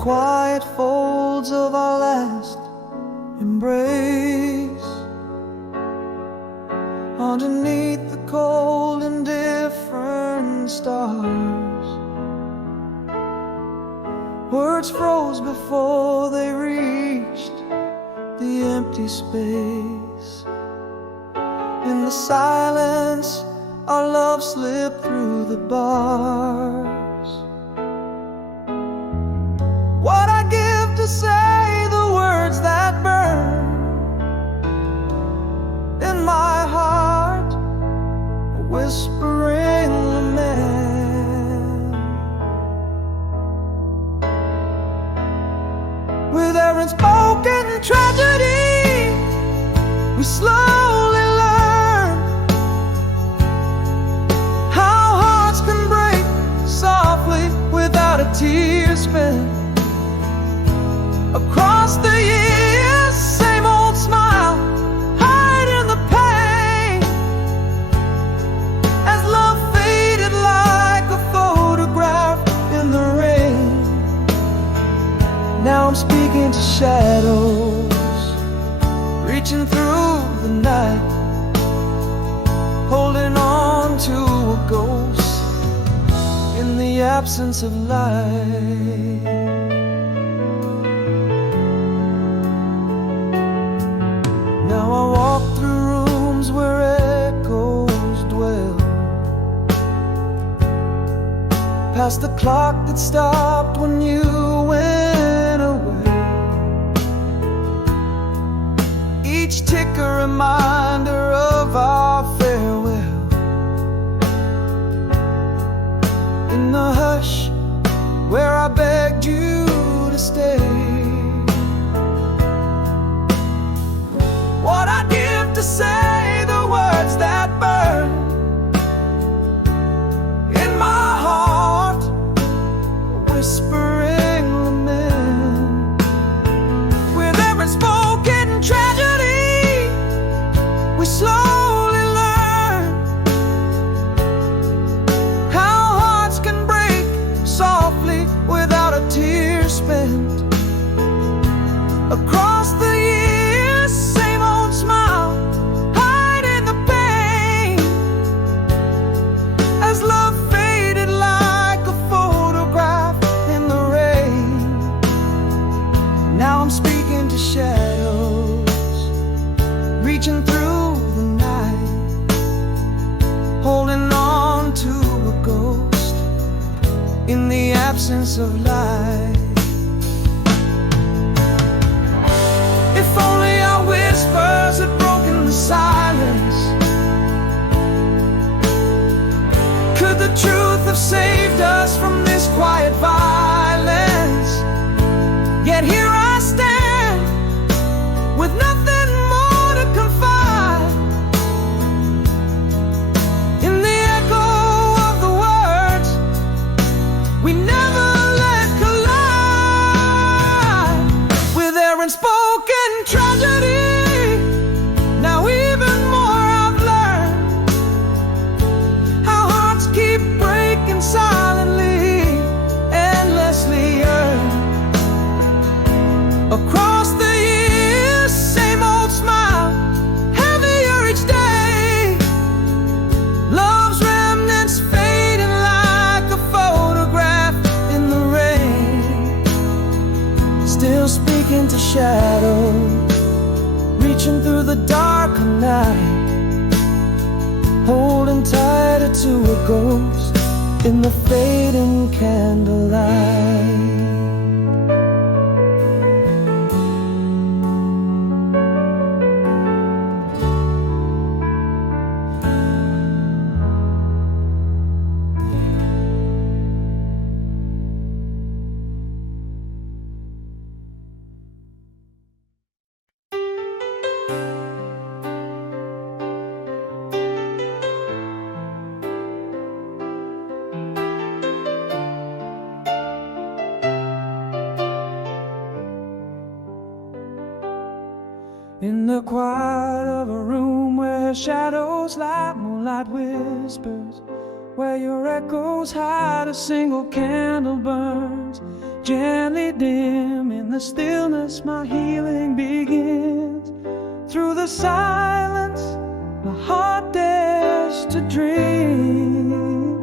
quiet folds of our last embrace, underneath the cold indifferent stars, words froze before they reached the empty space. In the silence, our love slipped through the bars. What I give to say the words that burn in my heart, a whispering lament. With every spoken tragedy, we slowly learn how hearts can break softly without a tear spent. Across the years, same old smile, hiding the pain, as love faded like a photograph in the rain. Now I'm speaking to shadows, reaching through the night, holding on to a ghost in the absence of light. Now I walk through rooms where echoes dwell, past the clock that stopped when you went away. Each tick a reminder of our farewell. In the hush where I begged you to stay, what I'd give to say the words that burn in my heart, a whispering lament. With every spoken tragedy, we slowly learn how hearts can break softly without a tear spent. Across the years, same old smile, hiding the pain, as love faded like a photograph in the rain. Now I'm speaking to shadows, reaching through the night, holding on to a ghost in the absence of light. If only our whispers had broken the silence, could the truth have saved us from this quiet violence? Yet here I stand, with nothing more to confide, in the echo of the words we never let collide. With their unspoken tragedy, now even more I've learned how hearts keep breaking silently, endlessly yearn. Across the years, same old smile, heavier each day, love's remnants fading like a photograph in the rain. Still speaking to shadows, reaching through the dark of night, holding tighter to a ghost in the fading candlelight. In the quiet of a room where shadows light, moonlight whispers, where your echoes hide, a single candle burns Gently dim in the stillness, my healing begins. Through the silence, my heart dares to dream.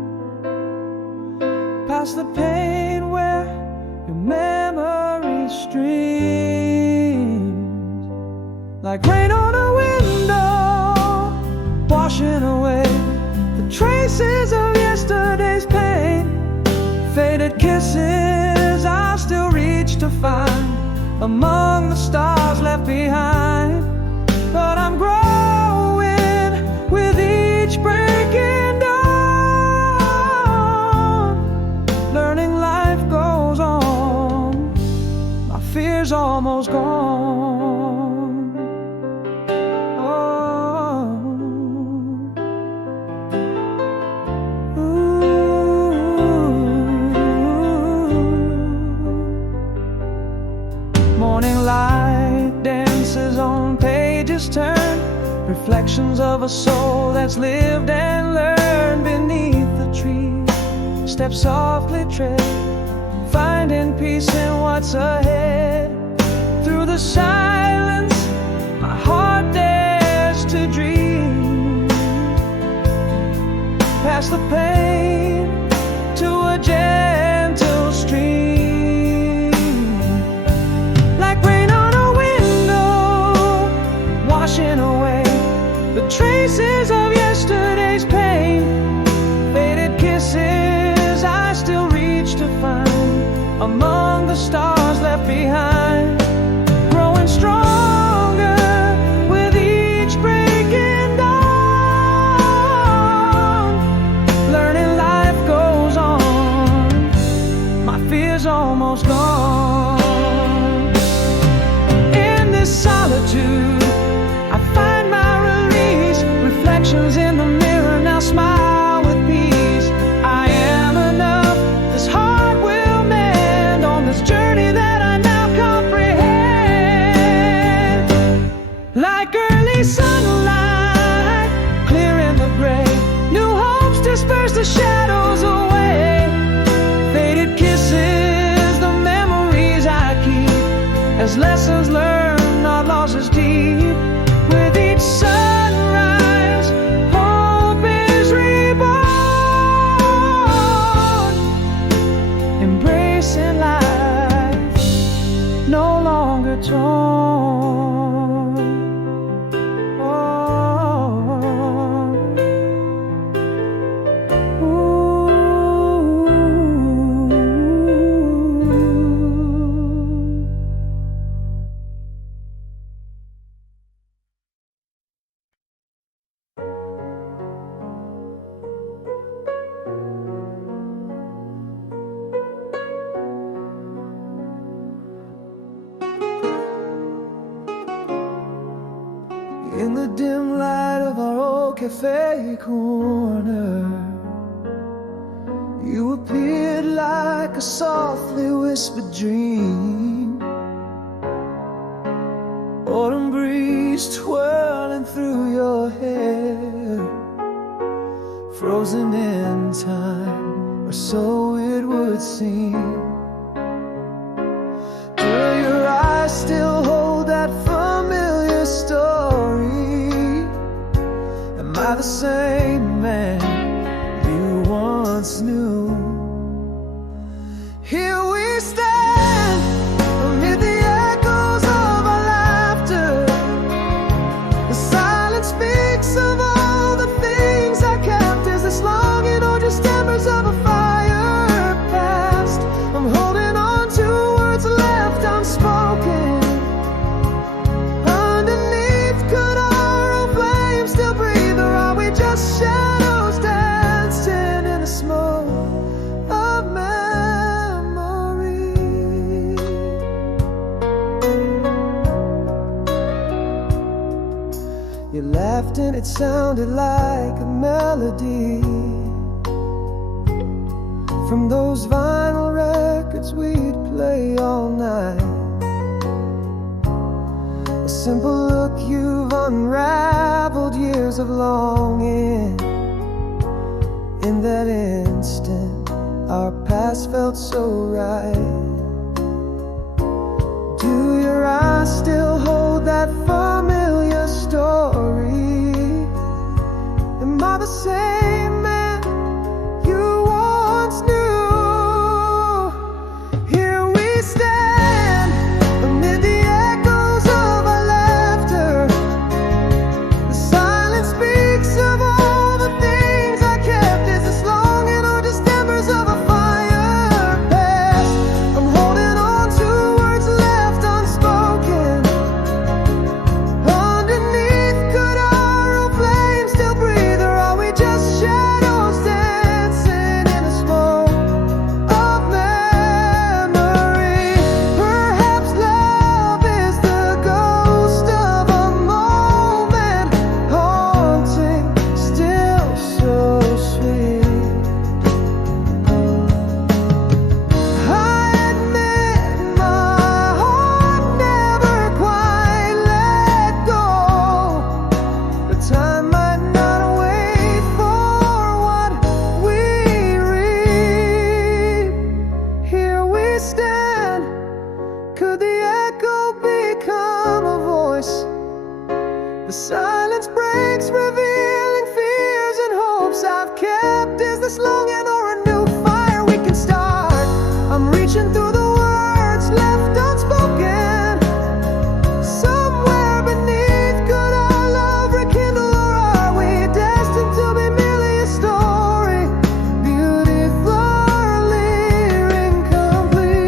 Past the pain where your memory streams. Like rain on a window, washing away the traces of yesterday's pain. Faded kisses I still reach to find among the stars left behind. But I'm growing with each breaking dawn, learning life goes on, my fear's almost gone. Oh. Morning light dances on pages turned, reflections of a soul that's lived and learned. Beneath the trees, step softly tread, finding peace in what's ahead. Through the silence, my heart dares to dream. Past the pain to a gentle stream. Like rain on a window, washing away the traces of yesterday's pain. Faded kisses I still reach to find among the stars left behind. Growing stronger with each breaking dawn, learning life goes on, my fear's almost gone. In this solitude I find my release, reflections in the mirror now smile with peace. I am enough, this heart will mend on this journey that I now comprehend. Like early sunlight, clearing the gray, new hopes disperse the shadows away. Faded kisses, the memories I keep, as lessons learned, not losses deep. With each sunrise, hope is reborn, embracing life, no longer torn. Oh. Ooh. In the dim light of our old cafe corner, you appeared like a softly whispered dream. Autumn breeze twirling through your hair, frozen in time, or so it would seem. Do your eyes still hold that familiar story? Am I the same man you once knew? Here we stand amid the echoes of our laughter. The silence speaks of all the things I kept. Is this longing or just embers of a fire past? I'm holding on to words left unspoken. Underneath, could our own flame still breathe, or are we just shadows dancing in the smoke of memory? You laughed and it sounded like a melody from those vinyl records we'd play all night. A simple look, you've unraveled years of longing. In that instant, our past felt so right. Do your eyes still hold that familiar story? Am I the same man you once knew? Here we stand amid the echoes of our laughter. The silence speaks of all the things I kept. Is this longing or just embers of a fire past? I'm holding on to words left unspoken. Underneath, could our own flame still breathe, or are we just shadows dancing in the smoke of memory? Perhaps love is the ghost of a moment, haunting, still so sweet. I admit my heart never quite let go, but time might not wait for what we reap. Here we stand. Could the echo become a voice? The silence breaks, revealing fears and hopes I've kept. Is this longing or a new fire we can start? I'm reaching through the words left unspoken. Somewhere beneath, could our love rekindle, or are we destined to be merely a story, beautifully incomplete?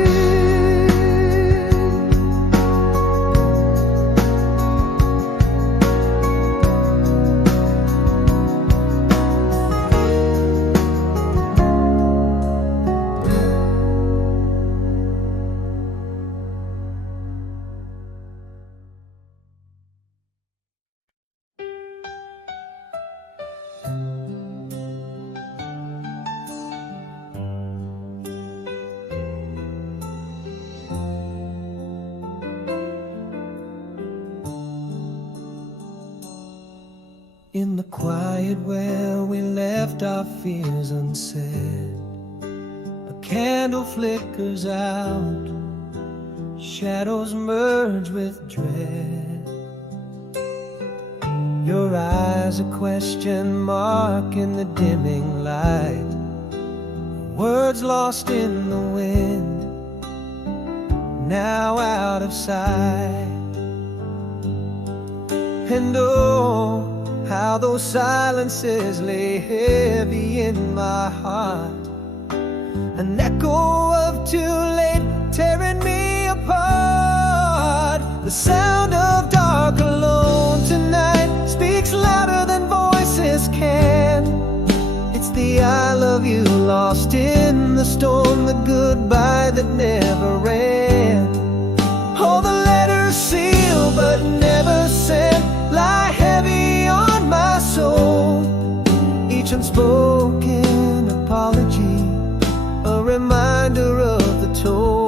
In the quiet where we left our fears unsaid, a candle flickers out, shadows merge with dread. Your eyes a question mark in the dimming light, words lost in the wind, now out of sight. And oh, how those silences lay heavy in my heart, an echo of too late tearing me apart. The sound of dark alone tonight speaks louder than voices can. It's the I love you lost in the storm, the goodbye that never ran. All the letters sealed but never sent lie heavy on my soul. Each unspoken apology, a reminder of the toll.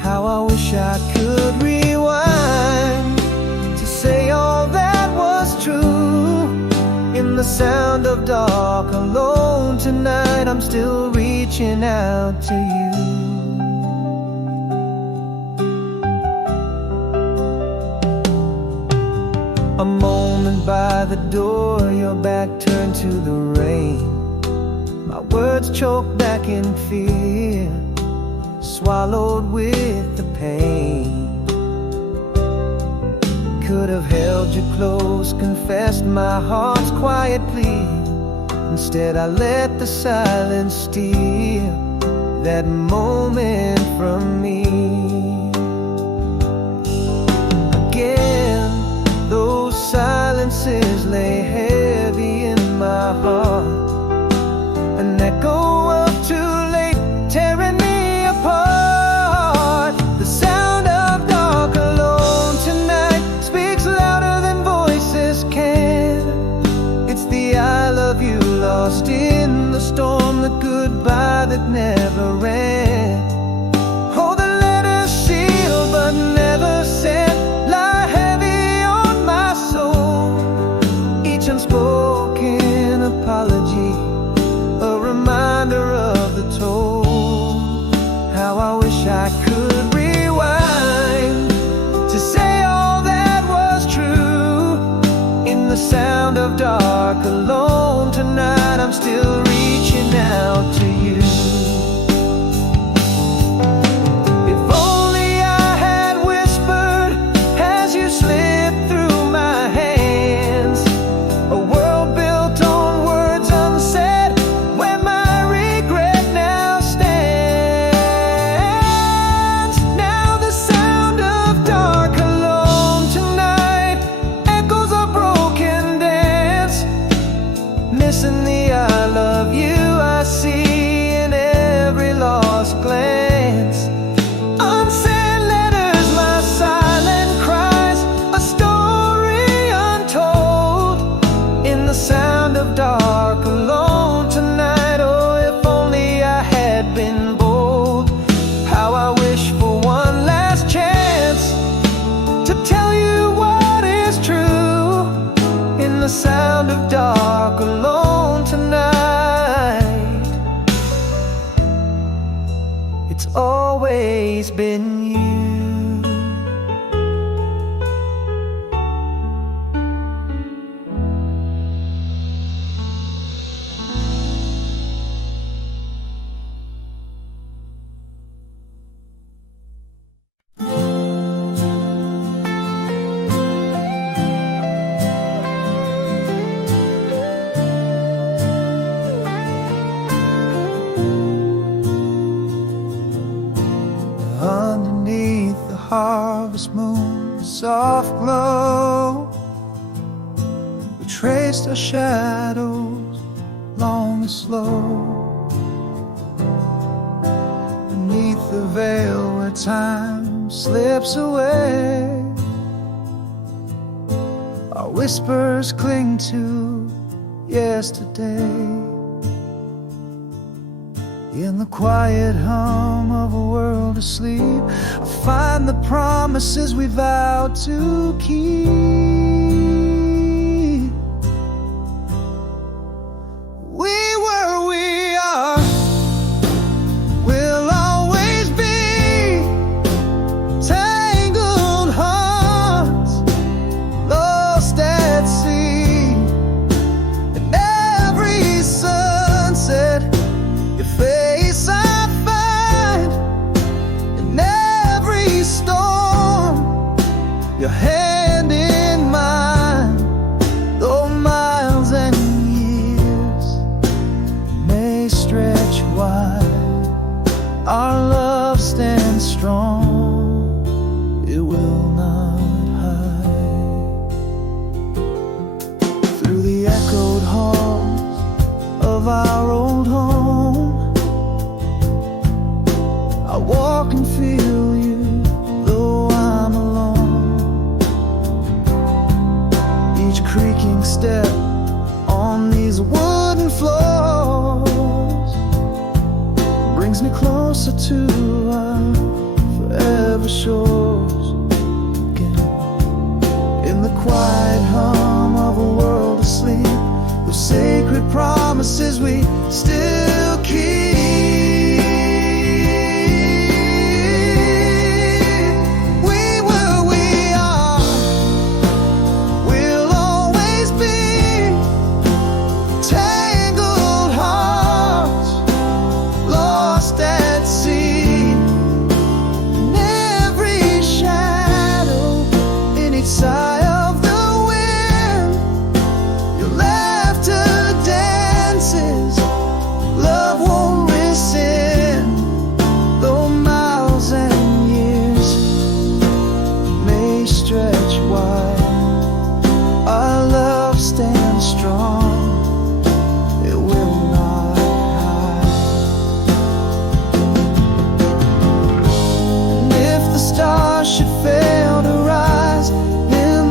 How I wish I could rewind to say all that was true. In the sound of dark alone tonight, I'm still reaching out to you. A moment by the door, your back turned to the rain. My words choked back in fear, swallowed with the pain. Could have held you close, confessed my heart's quiet plea. Instead I let the silence steal that moment from me. Again, those silences lay heavy in my heart, an echo of too late tearing me apart. The sound of dark alone tonight speaks louder than voices can. It's the I love you lost in the storm, the goodbye that never ran. Oh, the letters sealed but never sent lie heavy on my soul. Each unspoken apology, a reminder of the toll. How I wish I could rewind of dark, alone tonight, I'm still reaching out to you. If only I had whispered as you slipped through my hands, a world built on words unsaid, where my regret now stands. Now the sound of dark alone tonight echoes a broken dance, missing the I love you I see in every lost glance. Unsent letters, my silent cries, a story untold in the sound of dark alone tonight. Oh, if only I had been bold. How I wish for one last chance to tell you what is true in the sound of dark alone tonight. It's always been you. Underneath the harvest moon's soft glow, we traced our shadows long and slow. Beneath the veil where time slips away, our whispers cling to yesterday. In the quiet hum of a world asleep, I find the promises we vowed to keep. We were, we are, we'll always be tangled hearts, lost at sea. And every sunset, your face I find, in every storm, your hand in mine. Though miles and years may stretch wide, our love stands strong, it will not hide. Through the echoed halls of our old home, I walk and feel you, though I'm alone. Each creaking step on these wooden floors brings me closer to our forever shores again. In the quiet hum of a world asleep, those sacred promises we still keep. Should fail to rise in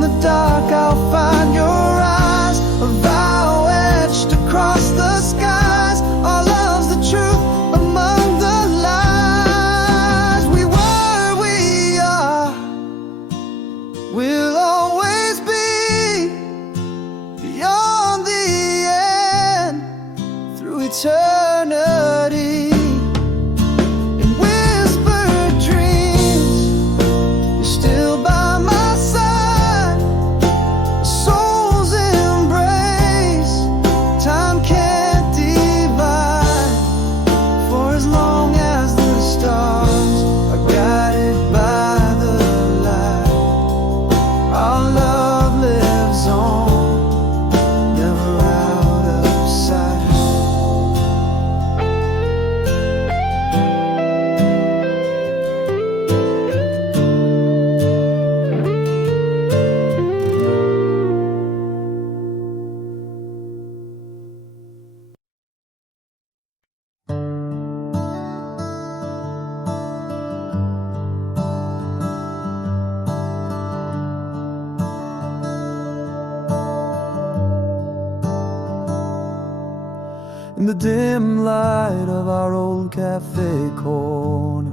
in the dim light of our old cafe corner.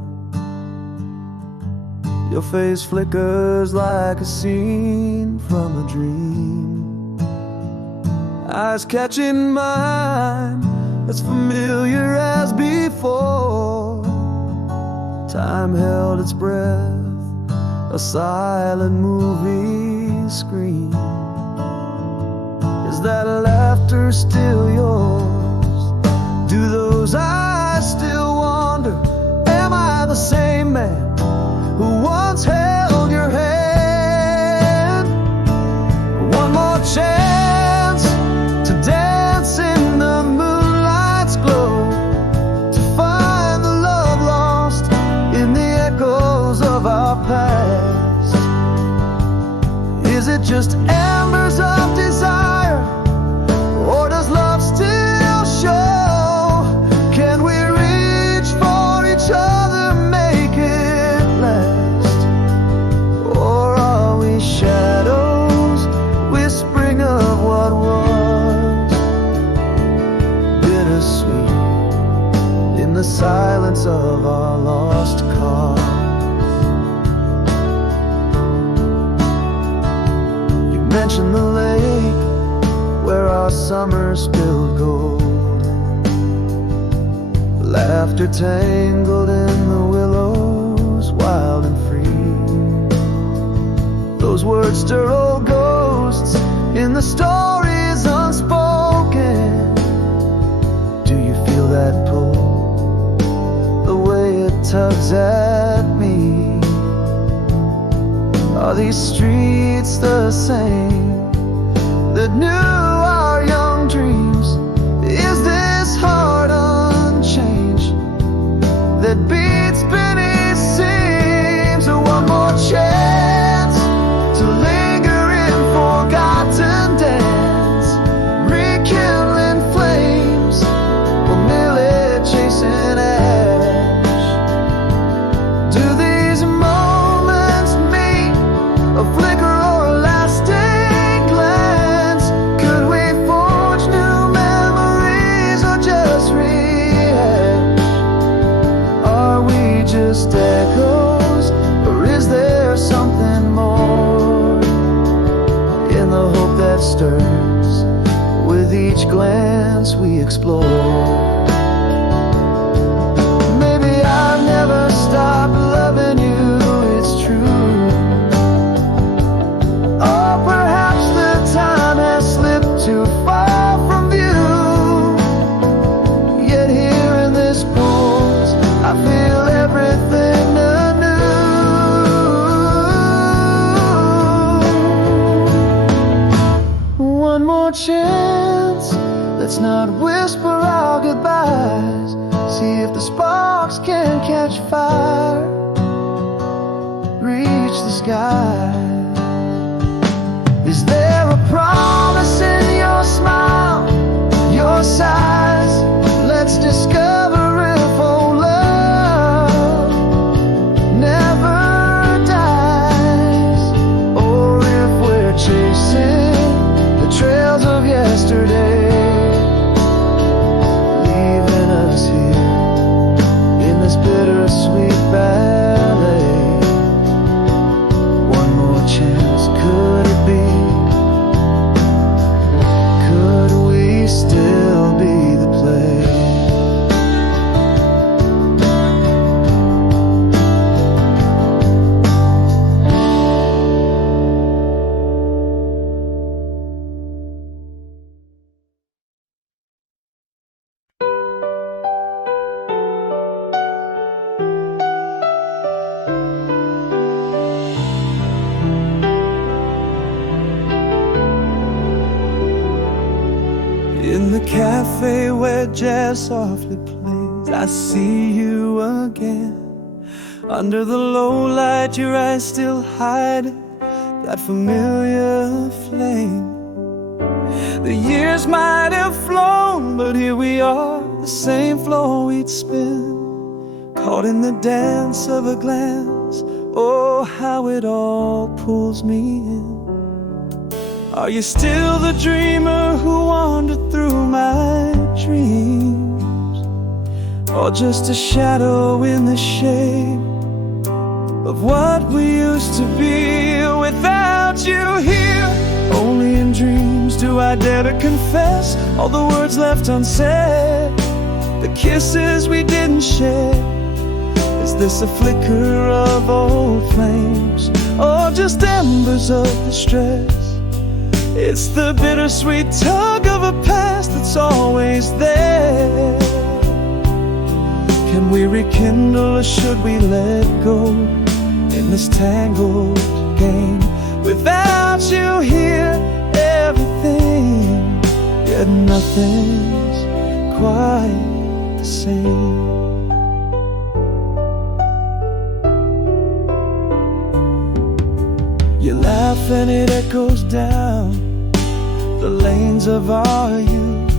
Your face flickers like a scene from a dream, eyes catching mine, as familiar as before. Time held its breath, a silent movie screen. Is that laughter still yours? Do those eyes still wander? Am I the same man who once held your hand? One more chance to dance in the moonlight's glow, to find the love lost in the echoes of our past. Is it just embers of desire, or does love still show? Can we reach for each other, make it last? Or are we shadows whispering of what was? Bittersweet in the silence of our lost cause. You mentioned the lake where our summer spilled gold, laughter tangled in the willows, wild and free. Those words stir old ghosts in the stories unspoken. Do you feel that pull, the way it tugs at me? Are these streets the same that knew our young dreams? Is this heart unchanged that beats beneath seams? Or one more chance to linger in forgotten dance, rekindling flames, or merely chasing ash? Do these moments meet a flicker or a lasting glance? Could we forge new memories or just rehash? Are we just echoes, or is there something more? In the hope that stirs with each glance we explore. Maybe I've never stopped loving you, it's true. Or perhaps the time has slipped too far from view. Yet here in this pause, I feel everything anew. One more chance, let's not whisper our goodbyes. See if the sparks can catch fire, reach the sky. Is there a promise in your smile, your sighs? Let's discover if old love never dies, or if we're chasing the trails of yesterday, leaving us here in this bittersweet ballet. One more chance, could it be? Could we still be the play? In the cafe where jazz softly plays, I see you again. Under the low light, your eyes still hide that familiar flame. The years might have flown, but here we are, the same floor we'd spin, caught in the dance of a glance. Oh, how it all pulls me in. Are you still the dreamer who wandered through my dreams, or just a shadow in the shape of what we used to be without you here. Only in dreams do I dare to confess all the words left unsaid, the kisses we didn't share. Is this a flicker of old flames, or just embers of distress? It's the bittersweet tug of a past that's always there. Can we rekindle, or should we let go in this tangled game? Without you here, everything, yet nothing's quite the same. You laugh and it echoes down the lanes of our youth,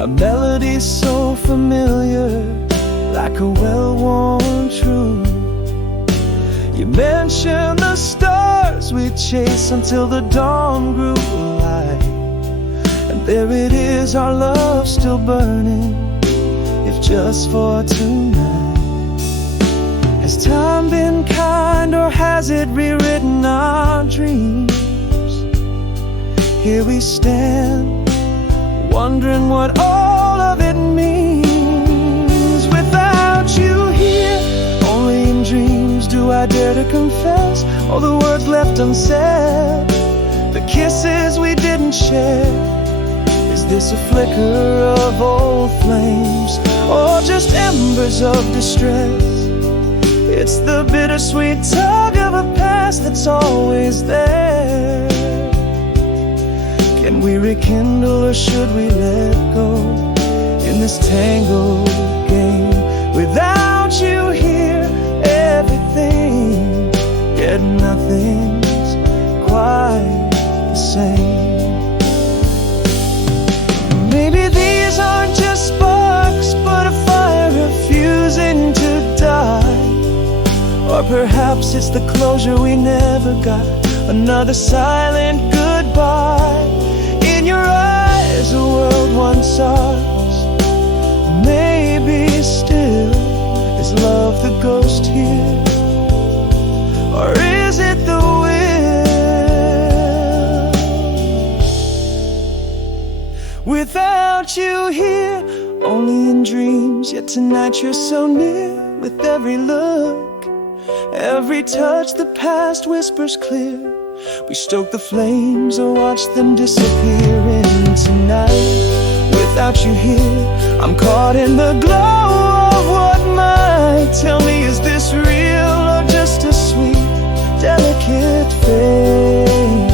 a melody so familiar, like a well-worn truth. You mentioned the stars we'd chase until the dawn grew light, and there it is, our love still burning, if just for tonight. Has time been kind, or has it rewritten our dreams? Here we stand, wondering what all of it means. Without you here, only in dreams do I dare to confess all the words left unsaid, the kisses we didn't share. Is this a flicker of old flames, or just embers of distress? It's the bittersweet tug of a past that's always there. Can we rekindle, or should we let go in this tangled game? Without you here, everything, yet nothing's quite the same. Maybe these aren't just sparks, but a fire refusing to die. Or perhaps it's the closure we never got, another silent goodbye. In your eyes, a world once ours. Maybe still is love the ghost here, or is it the will? Without you here, only in dreams, yet tonight you're so near. With every look, every touch, the past whispers clear. We stoke the flames or watch them disappear into night. Without you here, I'm caught in the glow of what might. Tell me, is this real, or just a sweet, delicate fate?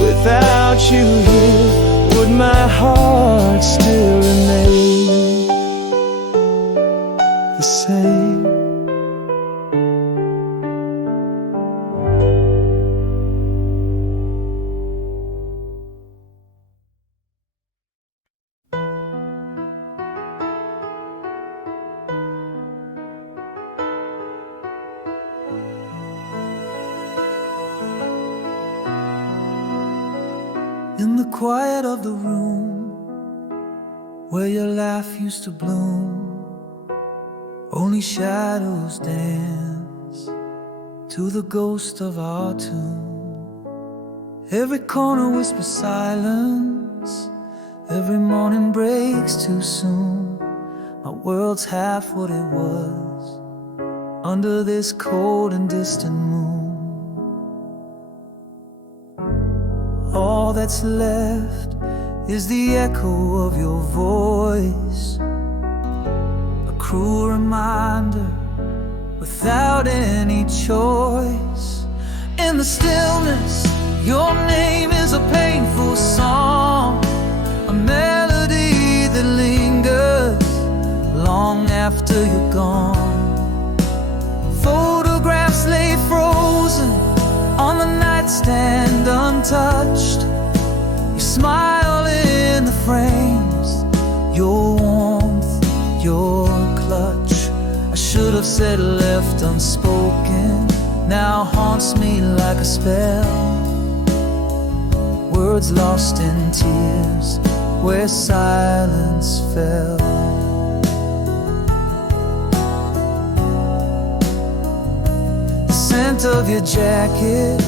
Without you here, would my heart still remain the same? In the quiet of the room where your laugh used to bloom, only shadows dance to the ghost of our tomb. Every corner whispers silence, every morning breaks too soon. My world's half what it was under this cold and distant moon. All that's left is the echo of your voice, a cruel reminder without any choice. In the stillness, your name is a painful song, a melody that lingers long after you're gone. Photographs lay frozen on the nightstand untouched, your smile in the frames, your warmth, your clutch. I should have said left unspoken, now haunts me like a spell. Words lost in tears, where silence fell. The scent of your jacket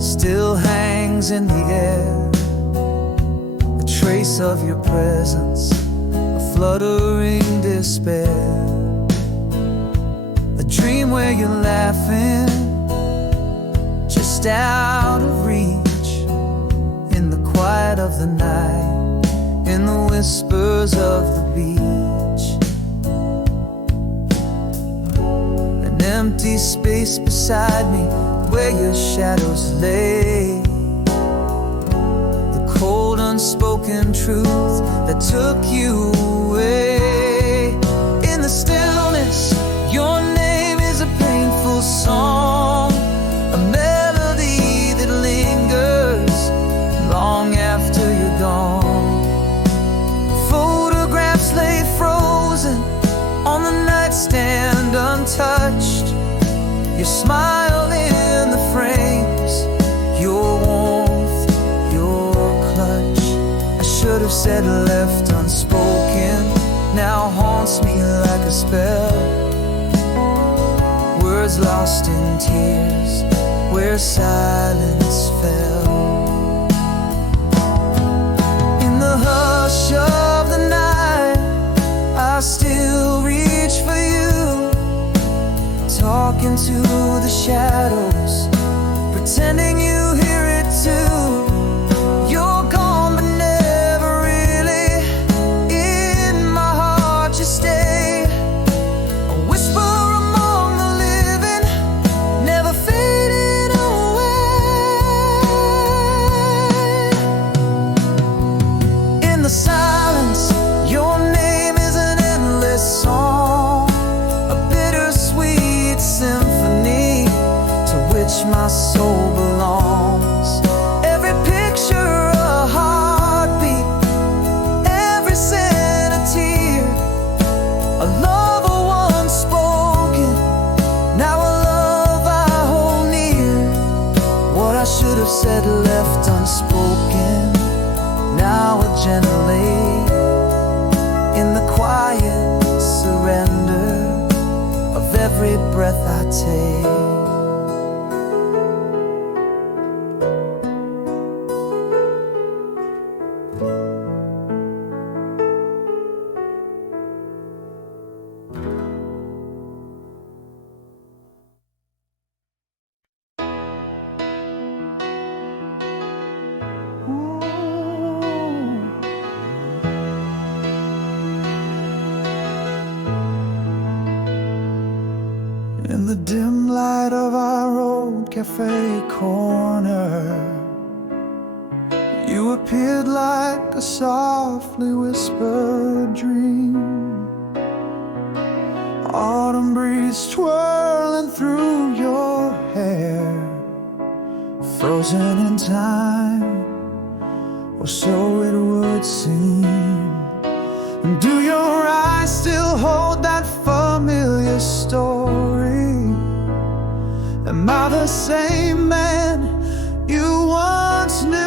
still hangs in the air, a trace of your presence, a fluttering despair. A dream where you're laughing, just out of reach, in the quiet of the night, in the whispers of the beach. An empty space beside me where your shadows lay, the cold unspoken truth that took you away. In the stillness, your name is a painful song, a melody that lingers long after you're gone. Photographs lay frozen on the nightstand untouched, your smile in the frames, your warmth, your clutch. I should have said left unspoken, now haunts me like a spell. Words lost in tears, where silence fell. In the hush of the night, I still reach for you, talking to the shadows, pretending you hear it too. You're gone but never really, in my heart you stay, a whisper among the living, never fading away. In the silence, your name is an endless song, a bittersweet symphony to which my soul belongs. Every picture a heartbeat, every scent a tear, a love once spoken, now a love I hold near. What I should have said left unspoken, now a gentle ache, in the quiet surrender of every breath I take. In the dim light of our old cafe corner, you appeared like a softly whispered dream. Autumn breeze twirling through your hair, frozen in time, or so it would seem. And do your eyes still hold that familiar story? Am I the same man you once knew?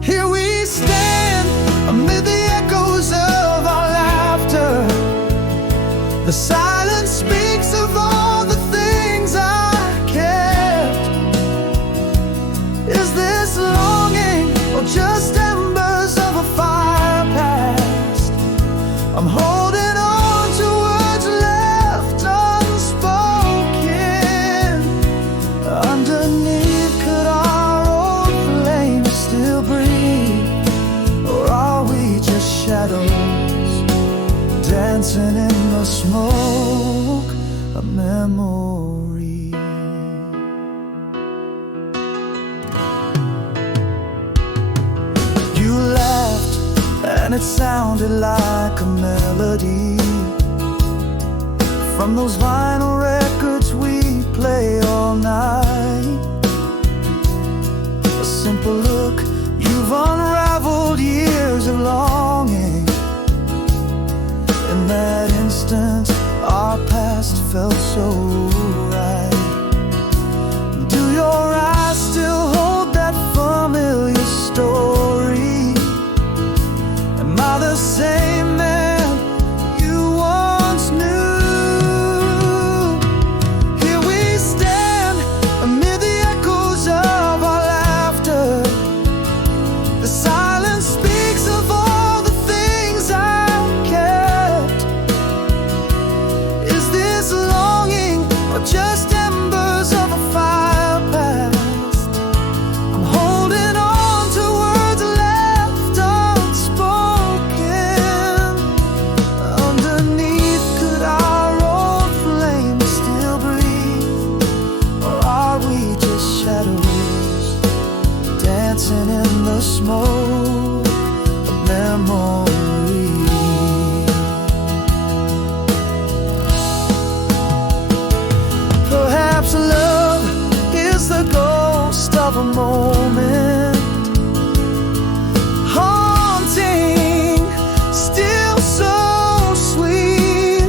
Here we stand amid the echoes of our laughter. The silence speaks of all the things I kept. Is this longing or just embers of a fire past? I'm holding on to words left unspoken. Underneath, could our old flame still breathe? Or are we just shadows dancing in the smoke, a memory? You laughed and it sounded like a melody from those vinyl records we play all night. A simple look, you've unraveled years of longing. In that instant, our past felt so right. Do your eyes still hold that familiar story? dancing in the smoke of memory. Perhaps love is the ghost of a moment, haunting, still so sweet.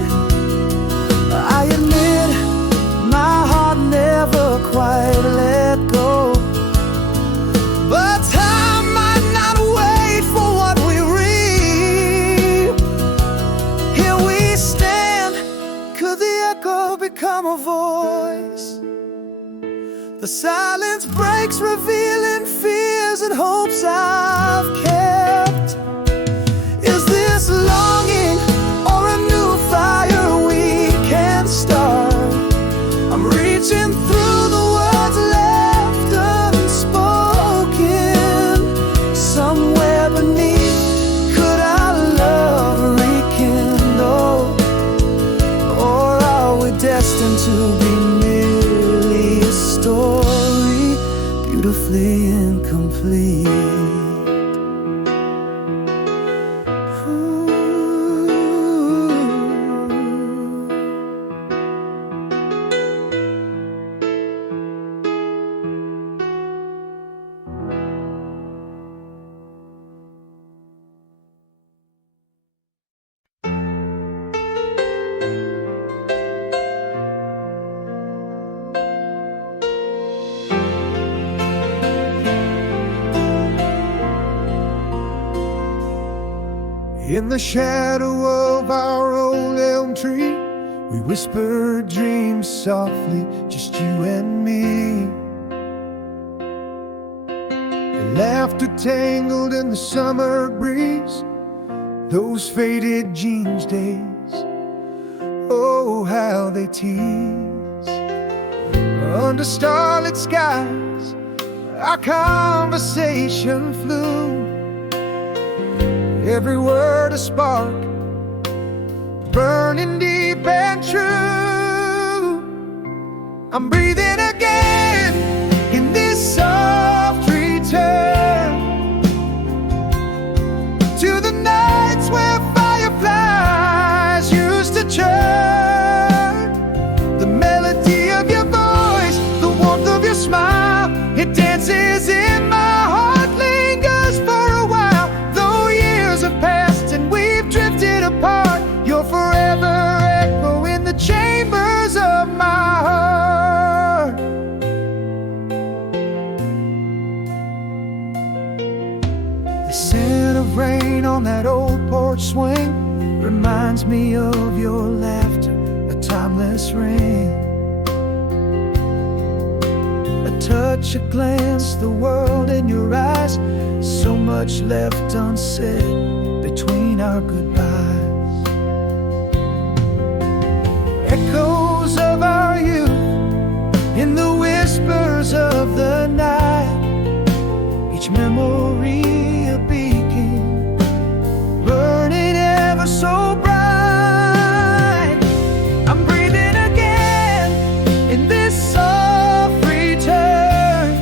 I admit my heart never quite let go, but time might not wait for what we reap. Here we stand, could the echo become a voice? The silence breaks, revealing fears and hopes I've kept. Is this longing or a new fire we can start? I'm reaching through the words left unspoken. Somewhere beneath, could our love rekindle? Or are we destined to be merely a story, beautifully incomplete? In the shadow of our old elm tree, we whispered dreams softly, just you and me. The laughter tangled in the summer breeze, those faded jeans days, oh how they tease. Under starlit skies, our conversation flew, every word a spark, burning deep and true. I'm breathing again in this soft return to the nights where fireflies used to churn. The melody of your voice, the warmth of your smile, it dances in my heart, lingers for a while. Though years have passed and we've drifted apart, you're forever echo in the chambers of my heart. The scent of rain on that old porch swing reminds me of your laughter, a timeless ring. A touch, a glance, the world in your eyes, so much left unsaid between our goodbyes. Echoes of our youth in the whispers of the night, each memory a beacon, burning ever so bright. I'm breathing again in this soft return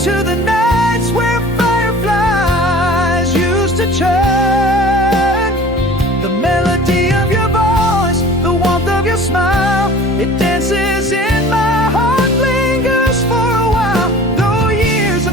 to the nights where fireflies used to churn. The melody of your voice, the warmth of your smile, it dances in my heart, lingers for a while. Though years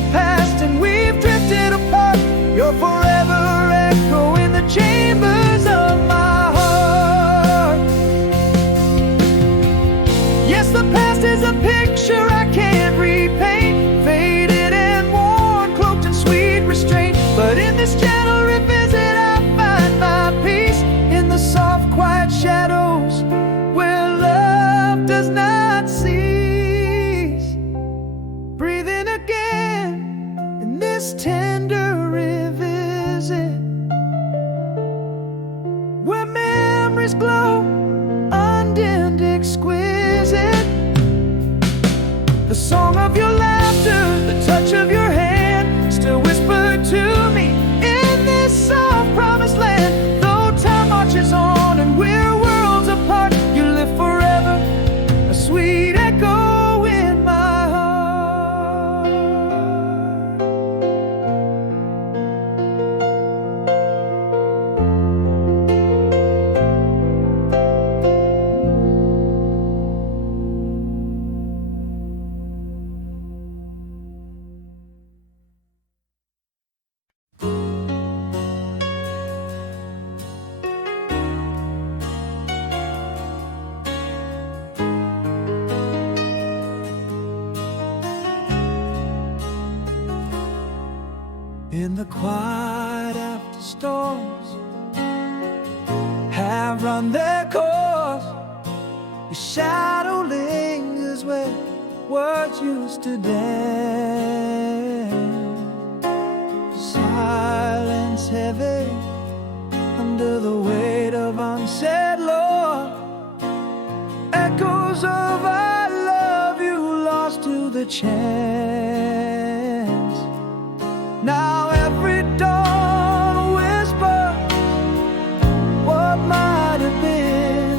In the quiet after storms have run their course, your shadow lingers where words used to dance. Silence heavy under the weight of unsaid lore, echoes of I love you lost to the chance. Now every dawn whispers what might have been.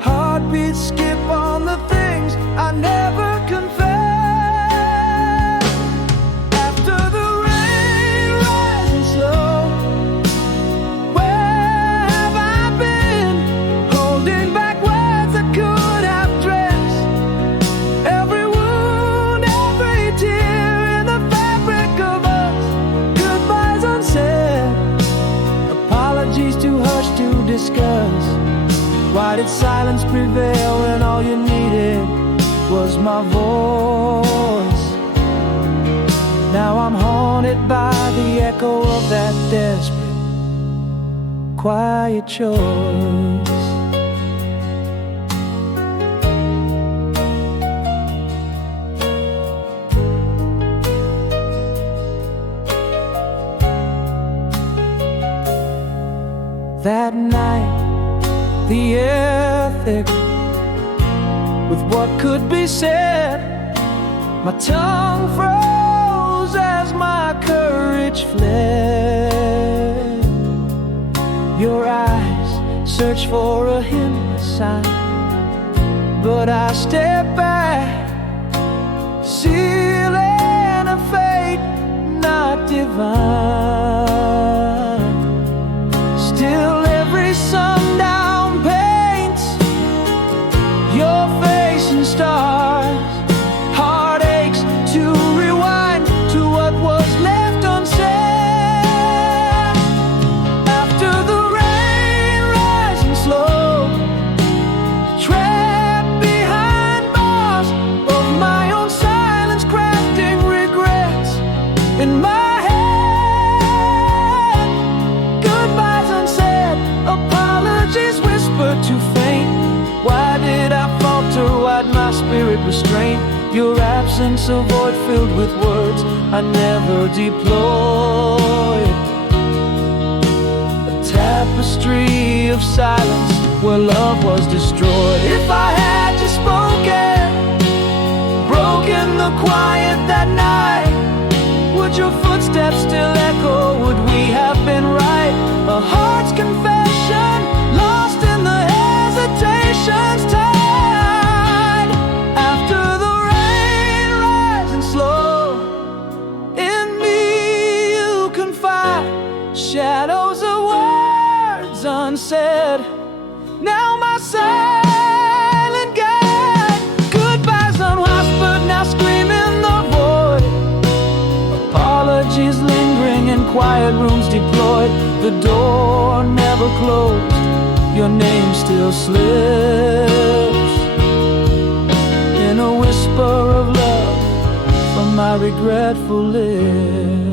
Heartbeats skip on the things I never confessed. After the rain rising slow, where have I been? Holding back words I could have dressed. Every wound, every tear in the fabric of us. Goodbyes unsaid, apologies too hushed to discuss. Why did silence prevail when all you needed was my voice? Now I'm haunted by the echo of that desperate, quiet choice. That night, the air thick with what could be said. My tongue froze as my courage fled. Your eyes search for a hint, a sign, but I step back, sealing a fate not divine. Still every sundown paints your face in stars. Heartaches to rewind to what was left unsaid. After the rain rising slow, trapped behind bars of my own silence, crafting regrets in my head. Goodbyes unsaid, apologies whispered too faint. Why did I falter? Why'd my spirit restrain? Your absence, a void filled with words I never deployed. A tapestry of silence where love was destroyed. If I had just spoken, broken the quiet that night, would your footsteps still echo? Would we have been right? A heart's confession lost in the hesitation's tide. After the rain rising slow, in me you confide. Shadows of words unsaid, now my silent guide. Goodbyes unwhispered, now screaming the void. Apologies lingering in quiet rooms deployed. The door never closed, your name still slips in a whisper of love from my regretful lips.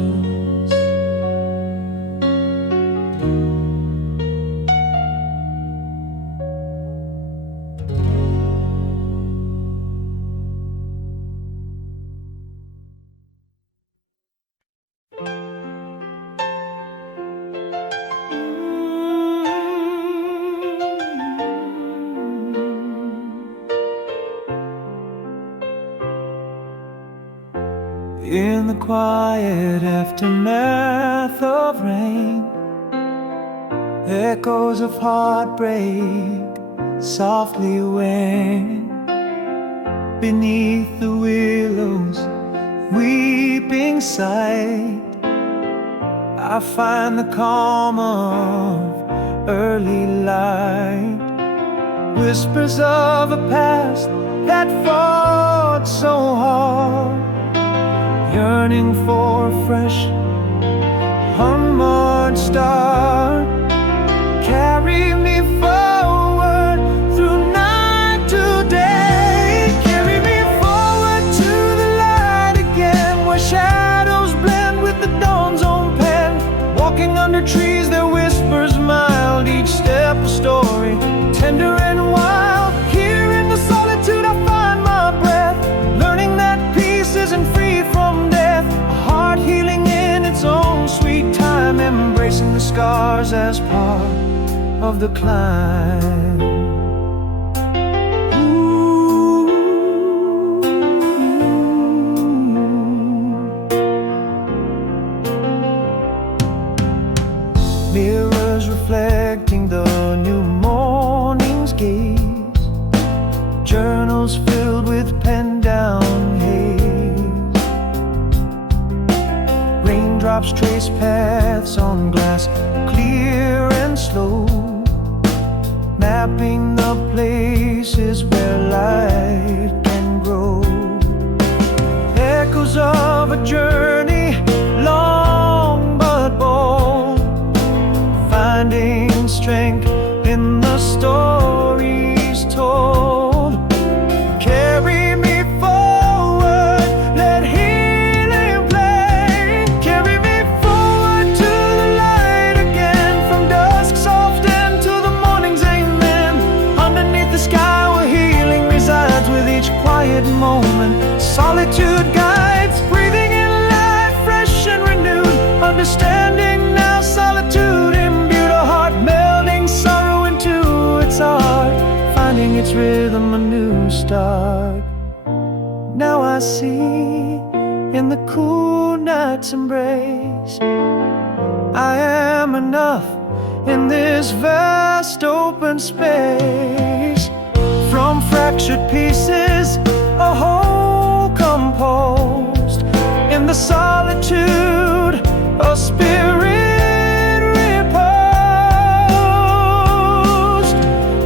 In the quiet aftermath of rain, echoes of heartbreak softly wane. Beneath the willows, weeping sight, I find the calm of early light. Whispers of a past that fought so hard, yearning for a fresh, unmarred start. Carry me forward through night to day. Carry me forward to the light again, where shadows blend with the dawn. as part of the climb. Mirrors reflecting the new morning's gaze, journals filled with pen down haze, raindrops trace paths on glass, clear and slow, mapping the places where light can grow. Echoes of a journey long but bold, finding strength in the stories told. Carry me forward, let healing play. Carry me forward to the light again, from dusk soft into the morning's amen. Underneath the sky where healing resides, with each quiet moment solitude guides. Breathing in life fresh and renewed, understanding now solitude imbued a heart, melding sorrow into its art, finding its rhythm a new start. Now I see in the cool night's embrace, I am enough in this vast open space. From fractured pieces, a whole composed. In the solitude, a spirit reposed.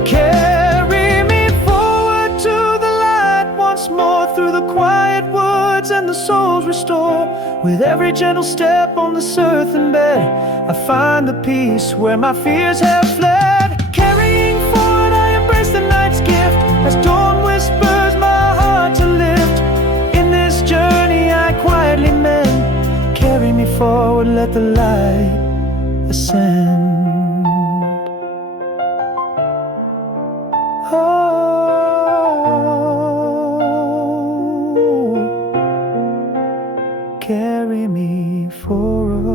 Carry me forward to the light once more, through the quiet woods and the soul's restored. With every gentle step on this earthen bed, I find the peace where my fears have fled. Carrying forward, I embrace the night's gift, as dawn whispers my heart to lift. In this journey I quietly mend. Carry me forward, let the light ascend. Oh, carry me forward.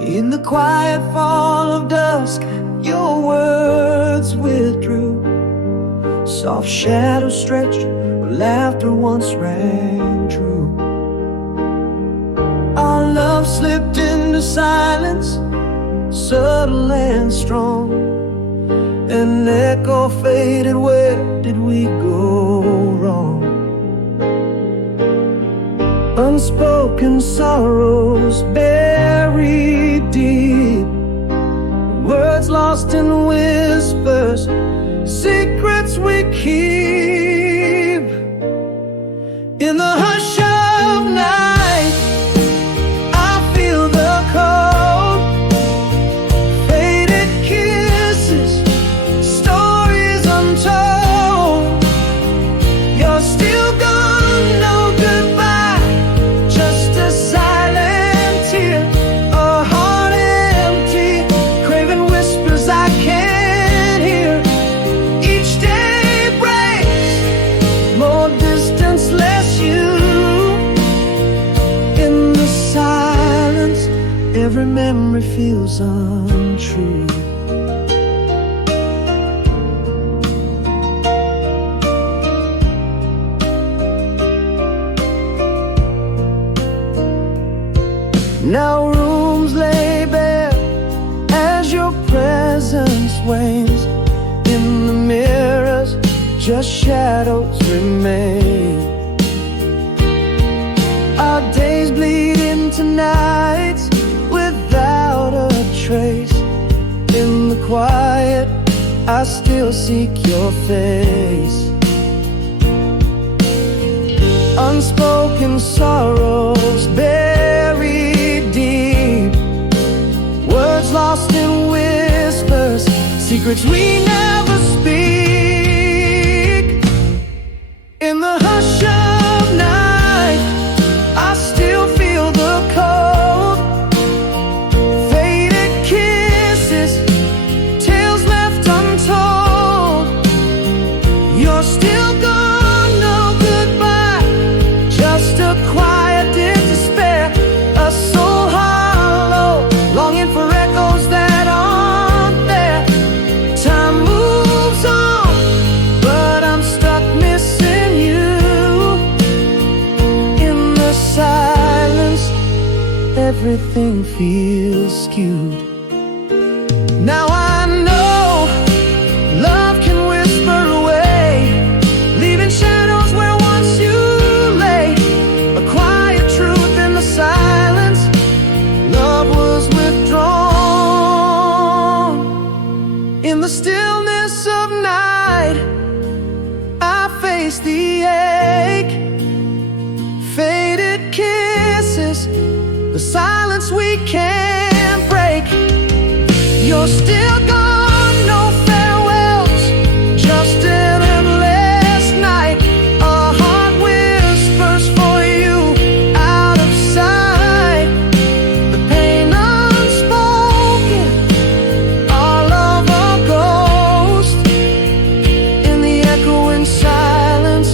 In the quiet fall of dusk, your words withdrew. Soft shadows stretched where laughter once rang true. Our love slipped into silence, subtle and strong. An echo faded, where did we go wrong? Unspoken sorrows buried deep, words lost in whispers, secrets we keep. In the hush of night, I feel the cold, faded kisses, stories untold. You're still gone, no goodbye, just a silent tear, a heart empty, craving whispers I can't hear. Each day breaks, more distance, less you. In the silence, every memory feels untrue. Now rooms lay bare as your presence wanes. In the mirrors, just shadows remain. Our days bleed into nights without a trace. In the quiet, I still seek your face. Unspoken sorrows buried deep, words lost in whispers, secrets we never speak. everything feels skewed. Now I know love can whisper away, leaving shadows where once you lay. A quiet truth in the silence, love was withdrawn. In the stillness of night, I face the ache. Faded kisses, the silence we can't break. You're still gone, no farewells, just an endless night. A heart whispers for you out of sight. The pain unspoken, our love a ghost. In the echoing silence,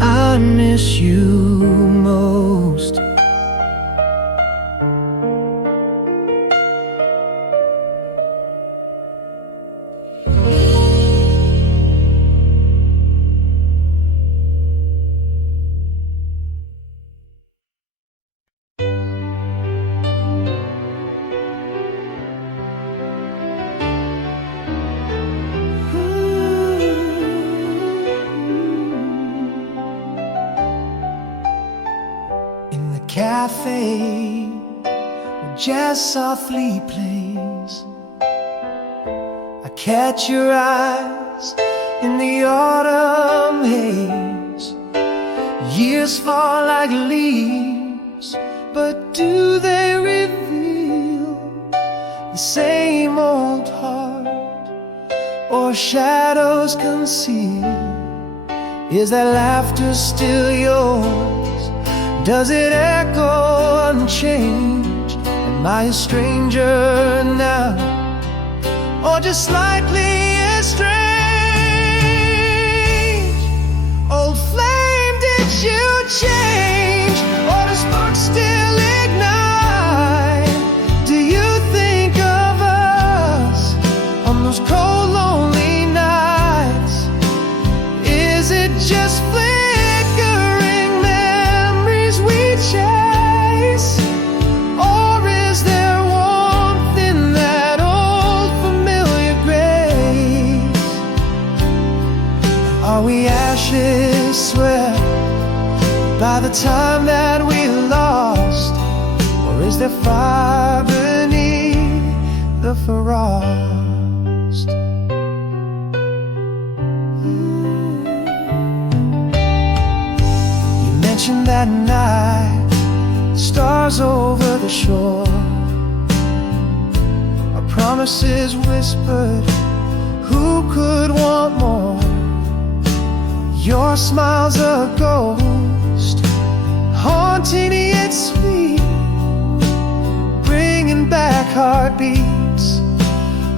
I miss you most. Cafe where jazz softly plays, I catch your eyes in the autumn haze. Years fall like leaves, but do they reveal the same old heart, or shadows conceal? Is that laughter still yours? Does it echo unchanged? Am I a stranger now, or just slightly estranged? Old flame, did you change, or the spark still ignite? Do you think of us on those cold, lonely nights? Is it just flickering memories we chase, or is there warmth in that old familiar grace? Are we ashes swept by the time that we lost, or is there fire beneath the frost? You mentioned that night, stars over the shore, our promises whispered, who could want more? Your smile's a ghost, haunting yet sweet, bringing back heartbeats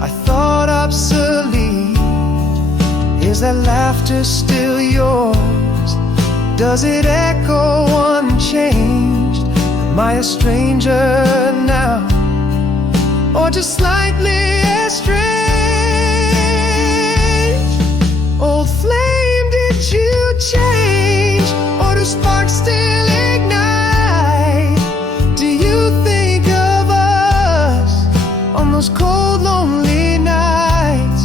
I thought obsolete. Is that laughter still yours? Does it echo unchanged? Am I a stranger now, or just slightly estranged? Old flame, did you change, or do sparks still ignite? Do you think of us on those cold, lonely nights?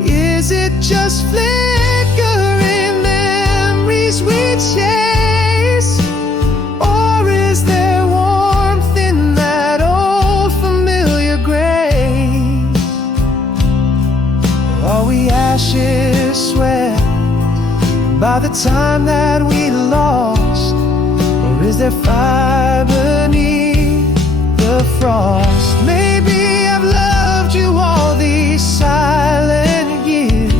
Is it just flickering memories we chase, or is there warmth in that old familiar grace? Or are we ashes swept by the time that we lost, or is there fire beneath the frost? Maybe I've loved you all these silent years,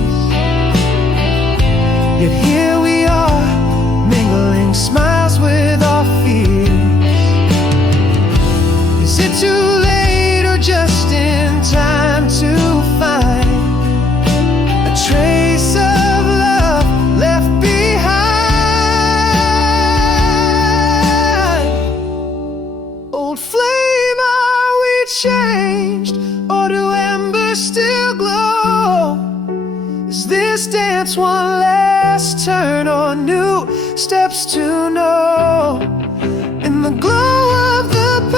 yet here we are, mingling smiles with our fears. Is it too late, or just in time to find a trace of love left behind? Old flame, are we changed, or do embers still glow? Is this dance one last turn, or new steps to know? In the glow of the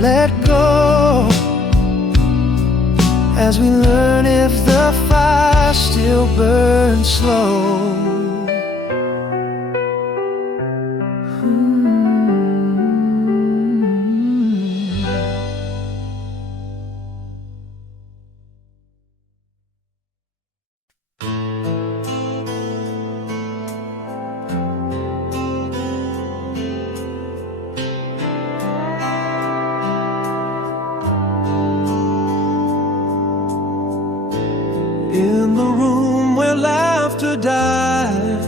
let go, as we learn if the fire still burns slow. In the room where laughter died,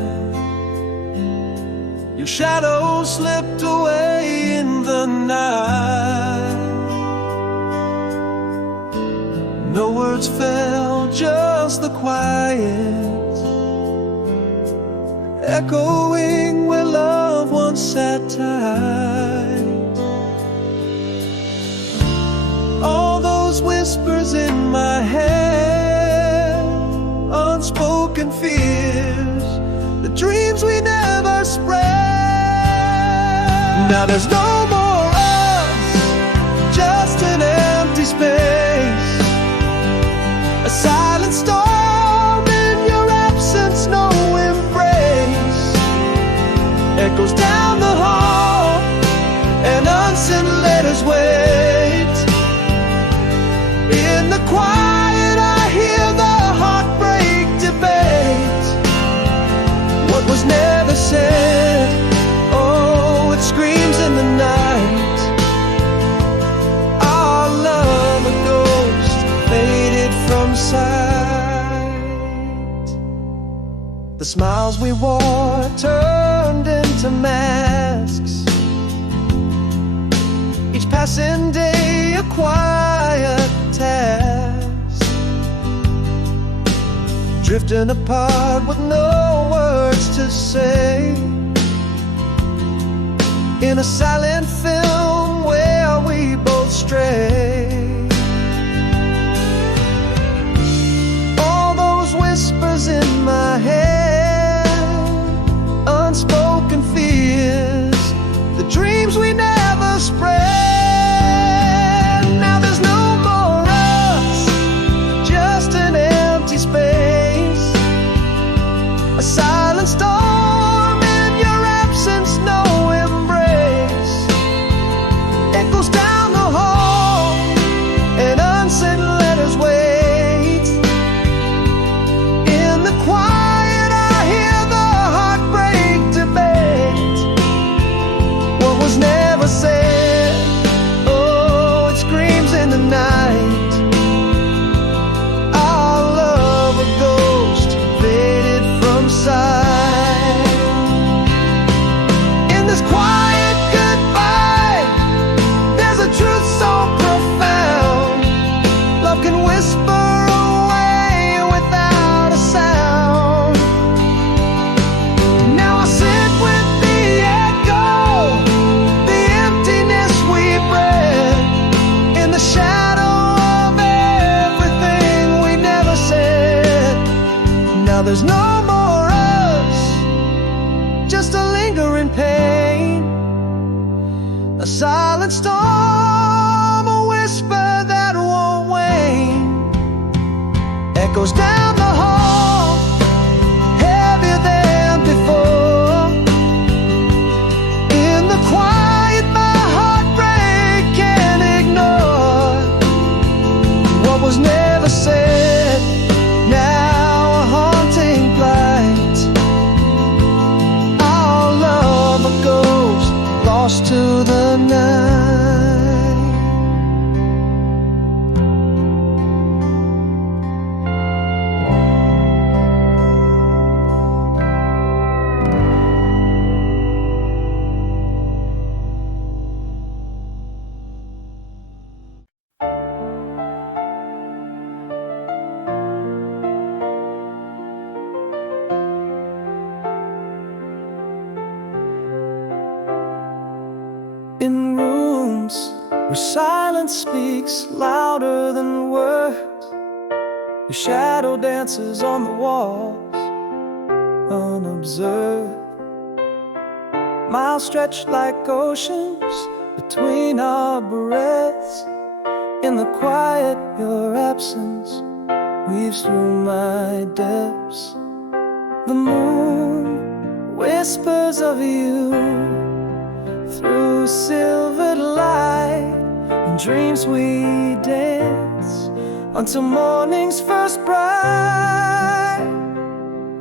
your shadow slipped away in the night. No words fell, just the quiet, echoing where love once sat tight. All those whispers in my head, unspoken fears, the dreams we never spread. Now there's no more us, just an empty space, a silent storm in your absence, no embrace. Echoes down the hall and unsent letters wait. In the quiet I hear the heartbreak debate. What was never said, oh, it screams in the night. Our love a ghost, faded from sight. The smiles we wore turned into masks, each passing day a quiet task, drifting apart with no words to say, in a silent film where we both stray. All those whispers in my head, unspoken fears, the dreams we never spread. Now there's no more us, just an empty space, a silent storm in your absence, no embrace. Echoes down the hall and unsent letters wait. In the quiet I hear the heartbreak debate. What was never said, oh, it screams in the night. Our love a ghost, faded from sight. In this quiet goodbye, there's a truth so profound. Love can whisper away without a sound. Now I sit with the echo, the emptiness we bred, in the shadow of everything we never said. Now there's no more us, just a lingering pain, a silent storm, a whisper that won't wane. Echoes down the hall, heavier than before. In the quiet my heartbreak can't ignore. What was never said, now a haunting blight. Our love a ghost, lost to the night. In rooms where silence speaks louder than words, your shadow dances on the walls, unobserved. Miles stretched like oceans between between our breaths. In the quiet, your absence weaves through my depths. The moon whispers of you through silvered light. In dreams we dance until morning's first bright.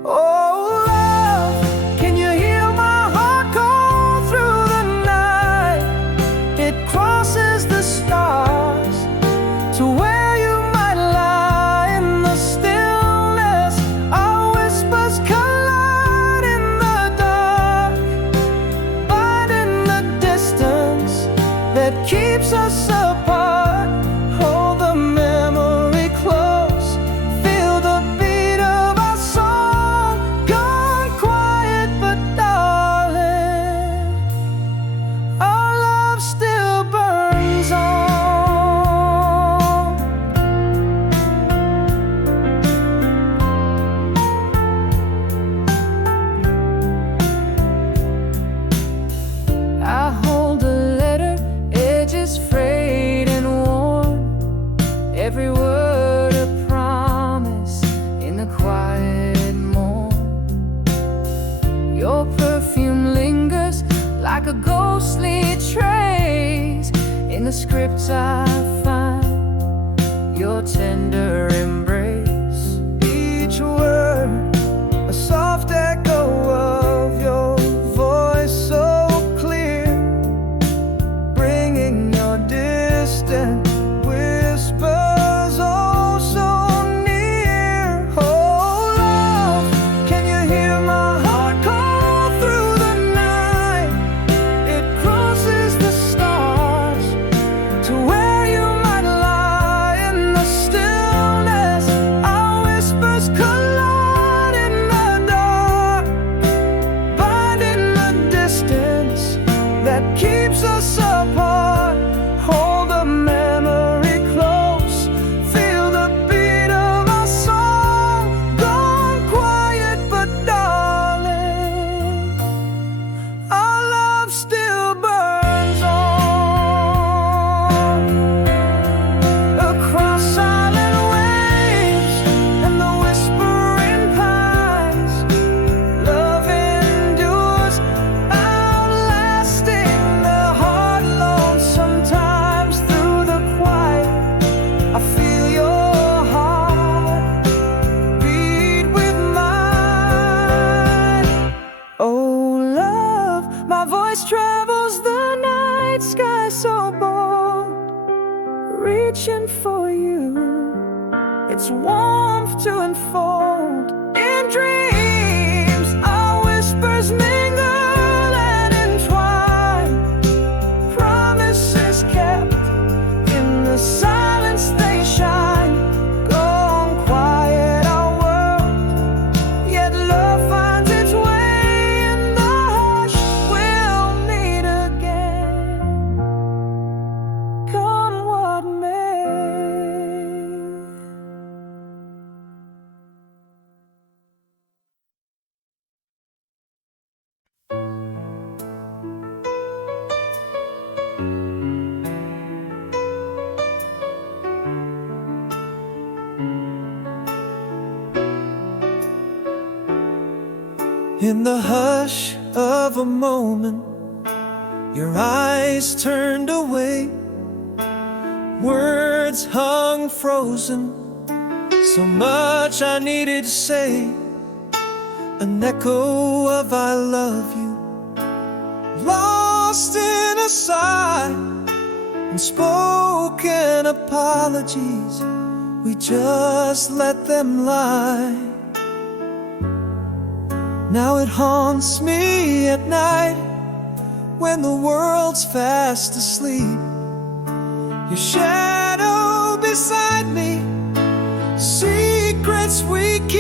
Oh love, can you hear my heart call through the night? It crosses the stars to where you might lie in the stillness. Our whispers collide in the dark, biding the distance that keeps us apart. Hold the memory close, feel the beat of our song. Gone quiet, but darling, our love still burns on. I hold a letter, edges frayed and worn. Every word a promise in the quiet morn. Your perfume lingers like a ghostly trace in the scripts I find, your tender embrace. Each word a soft echo of your voice, so clear, bringing your distant whispers oh so near. Oh love, can you hear my heart call through the night? It crosses the stars to where you might lie in the stillness. Our whispers collide in the dark, biding the distance that keeps us apart. Hold the memory close, feel the beat of our song. Gone quiet, but darling, our love still burns on. Across silent waves and the whispering pines, love endures, outlasting the heart alone. Sometimes through the quiet, I feel your heart beat with mine. Oh love, my voice travels the night sky so bold, reaching for you, its warmth to enfold. In dreams, our whispers mingle and entwine, promises kept, in the silence they shine. Gone quiet our world, yet love finds its way in the hush. We'll meet again, come what may. In the hush of a moment, your eyes turned away, words hung frozen, so much I needed to say. An echo of I love you, lost in a sigh, unspoken apologies, we just let them lie. Now it haunts me at night when the world's fast asleep. Your shadow beside me, secrets we keep.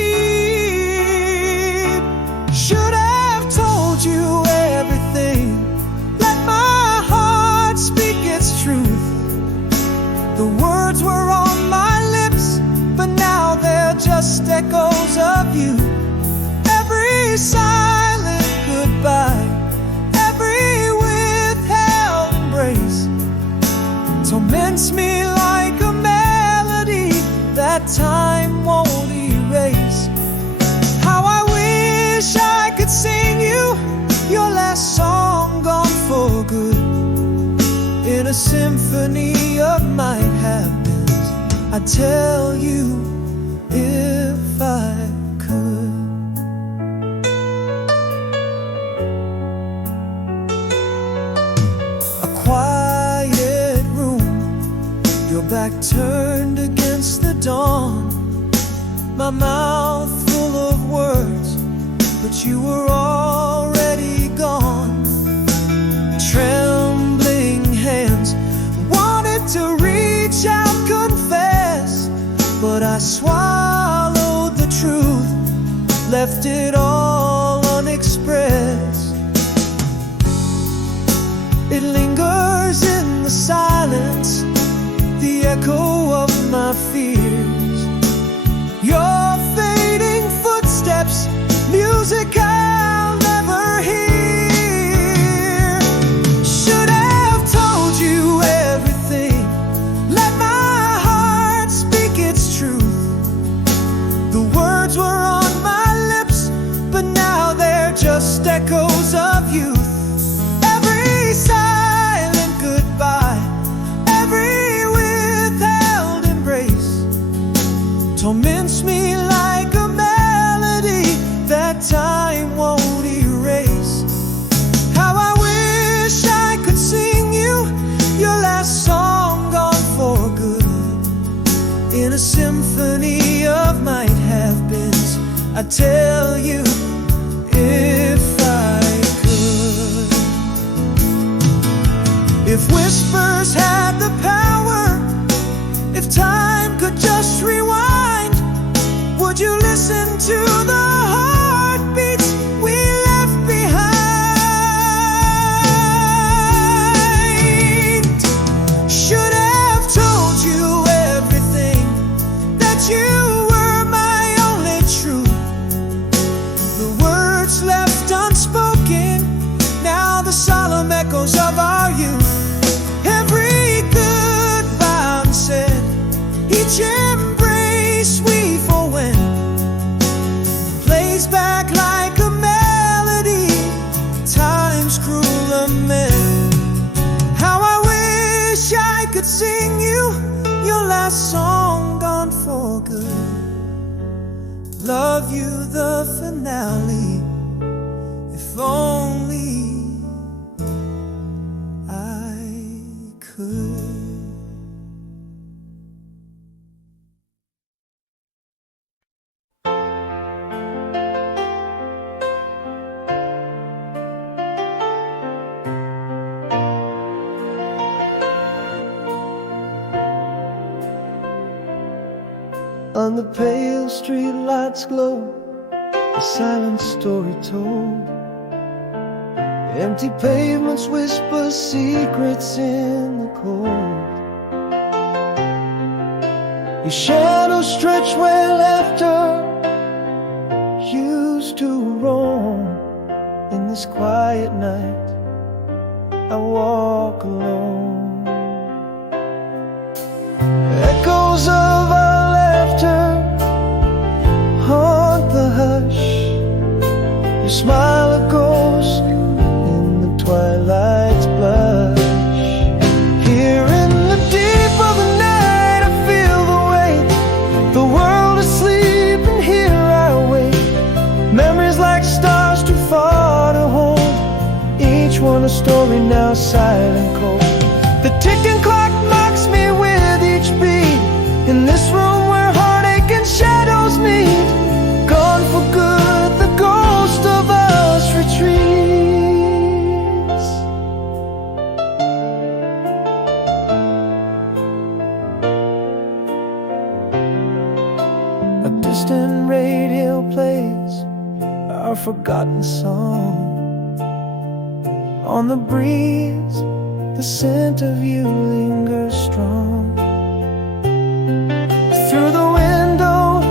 Should have told you everything, let my heart speak its truth. The words were on my lips, but now they're just echoes of you. Every silent goodbye, every withheld embrace, torments me like a melody that time won't erase. How I wish I could sing you your last song gone for good, in a symphony of might have beens. I tell you if I could. A quiet room, your back turned against the dawn, my mouth full of words, but you were already gone. Trembling hands wanted to reach out, confess, but I swallowed the truth, left it all unexpressed. It lingers in the silence, the echo of my fears. Your fading footsteps, music I'll never hear. Should have told you everything, let my heart speak its truth. The words were on my lips, but now they're just echoes of youth. Every silent goodbye, every withheld embrace, torments me like a melody that time won't erase. How I wish I could sing you your last song gone for good, in a symphony of might have beens. I tell you if I could. If whispers had the power, if time could just rewind, would you listen to the heartbeats we left behind? Should have told you everything, that you were my only truth. The words left unspoken, now the solemn echoes of our youth. Every goodbye unsaid, each embrace we forwent, plays back like a melody, time's cruel lament. How I wish I could sing you your last song gone for good, love you the finale, if only I could. On the pale street lights glow, a silent story told. Empty pavements whisper secrets in the cold. Your shadows stretch where laughter used to roam. In this quiet night, I walk alone. Echoes of our laughter haunt the hush. Your smile a ghost in the twilight's blush. Here in the deep of the night, I feel the weight. The world is sleeping, here I wait. Memories like stars too far to hold, each one a story now silent cold. The ticking clock mocks me with each beat, in this room where heartache and shadows meet. Gone for good, the ghost of us retreats. A distant radio plays our forgotten song. On the breeze, the scent of you lingers strong. Through the window,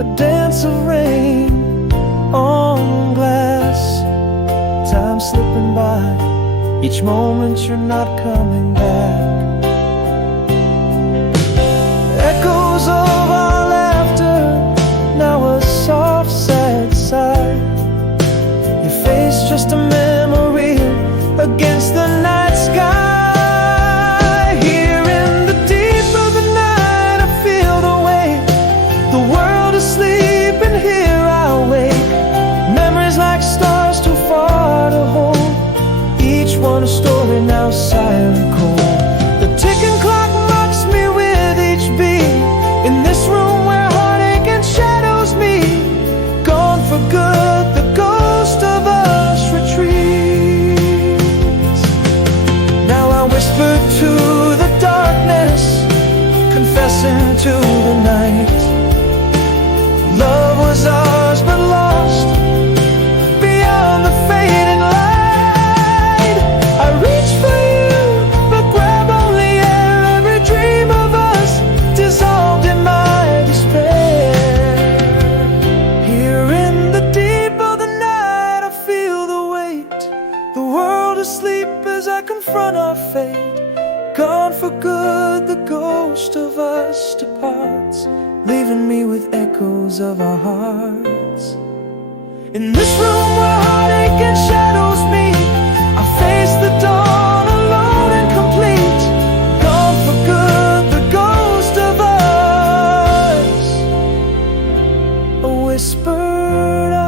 a dance of rain on glass. Time slipping by, each moment you're not coming back. whispered to the darkness, confessing to the night. Love was ours but lost beyond the fading light. I reached for you, but grabbed only air. Every dream of us dissolved in my despair. Here in the deep of the night, I feel the weight, the world asleep as I confront our fate. Gone for good, the ghost of us departs, leaving me with echoes of our hearts. In this room where heartache and shadows meet, I face the dawn alone and complete. Gone for good, the ghost of us, a whispered art.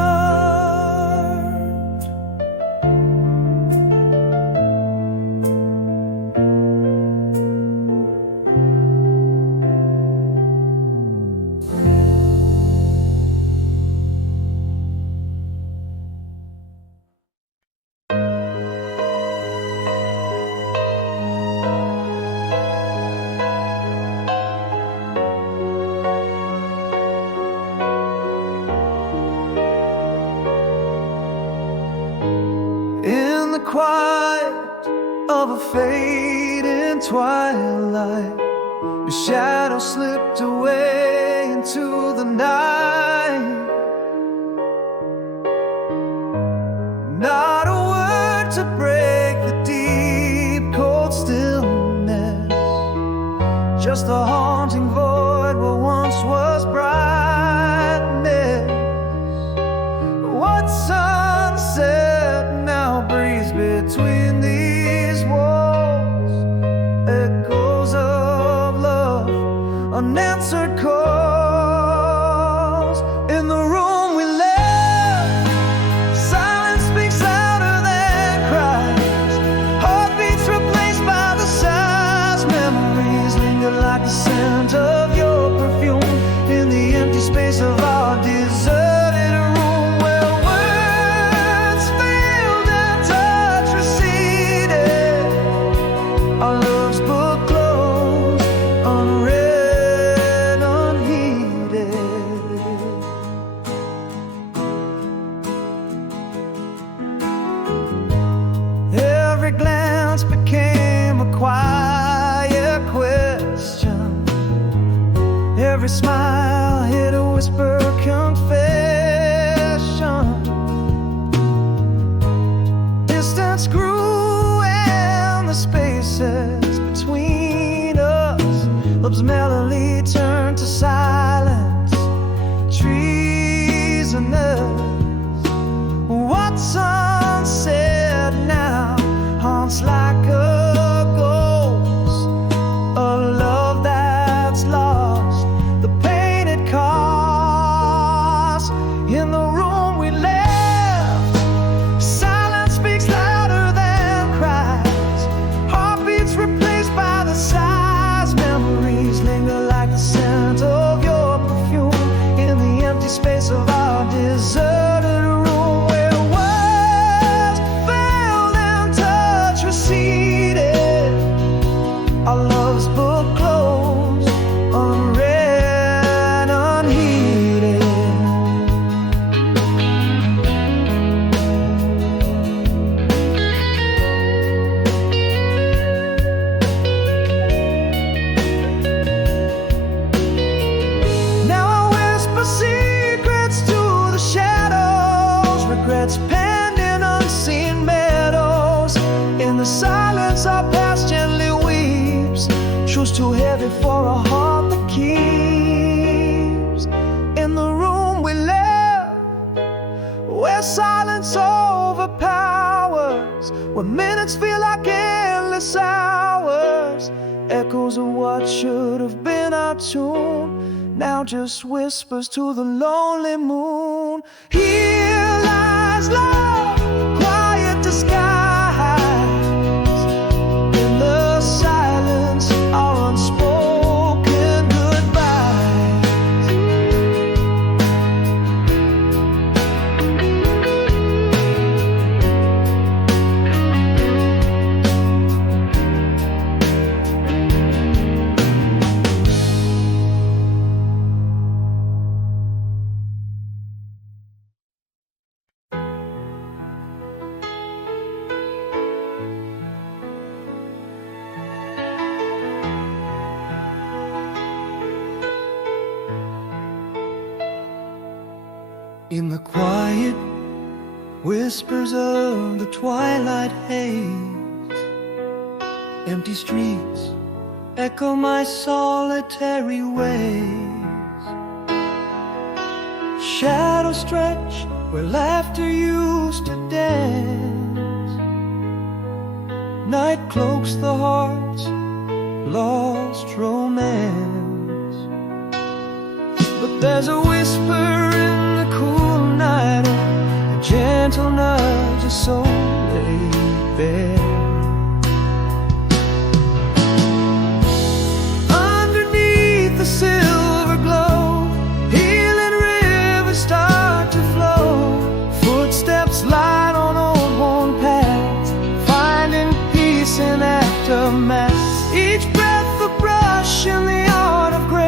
In the quiet of a fading twilight, your shadow slipped away into the night. Not a word to break the deep, cold stillness, just a haunting void where once was brightness. What sunset now breathes between these walls? Echoes of love, unanswered calls. In the room we left, silence speaks louder than cries. Heartbeats replaced by the sighs. Memories linger like the scent of your perfume in the empty space of our deserted room, where words failed and touch receded. Our love's book closed, unread, unheeded. Every glance became a quiet question. Every smile hid a whisper confession. Distance grew and the spaces between us, love's melody turned to silence, treasonous. What sunset now haunts like a ghost, a love that's lost, the painted cost. In the room we left, silence speaks louder than cries. Heartbeats replaced by the sighs. Memories linger like the scent of your perfume in the empty space of our deserted room, where words failed and touch receded. Our love's book closed, unread, unheeded. Now I whisper secrets to the shadows, regrets penned in unseen meadows. In the silence our past gently weeps, truths too heavy for a heart that keeps. In the room we left, where silence overpowers, where minutes feel like endless hours. Echoes of what should have been our tune, now just whispers to the lonely moon. Here lies love, quiet disguise. In the silence, our unspoken goodbyes. In the quiet whispers of the twilight haze, empty streets echo my solitary ways. Shadows stretch where laughter used to dance. Night cloaks the heart's lost romance. But there's a whisper in the cool night, a gentle nudge, a soul laid bare. Underneath the silver glow, healing rivers start to flow. Footsteps light on old worn paths, finding peace in aftermath. Each breath a brush in the art of grace.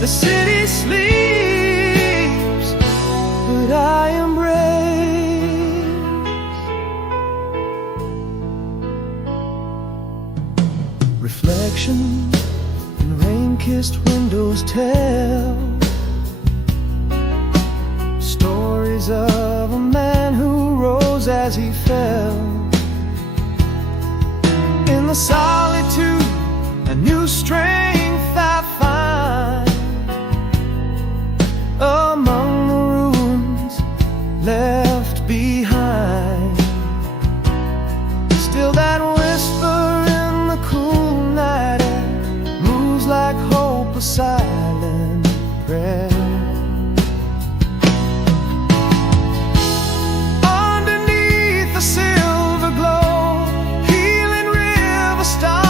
The city sleeps, but I embrace. Reflections in rain-kissed windows tell stories of a man who rose as he fell. In the solitude, a new strength I find among the ruins left behind. Still that whisper in the cool night air moves like hope, a silent prayer. Underneath the silver glow, healing river stars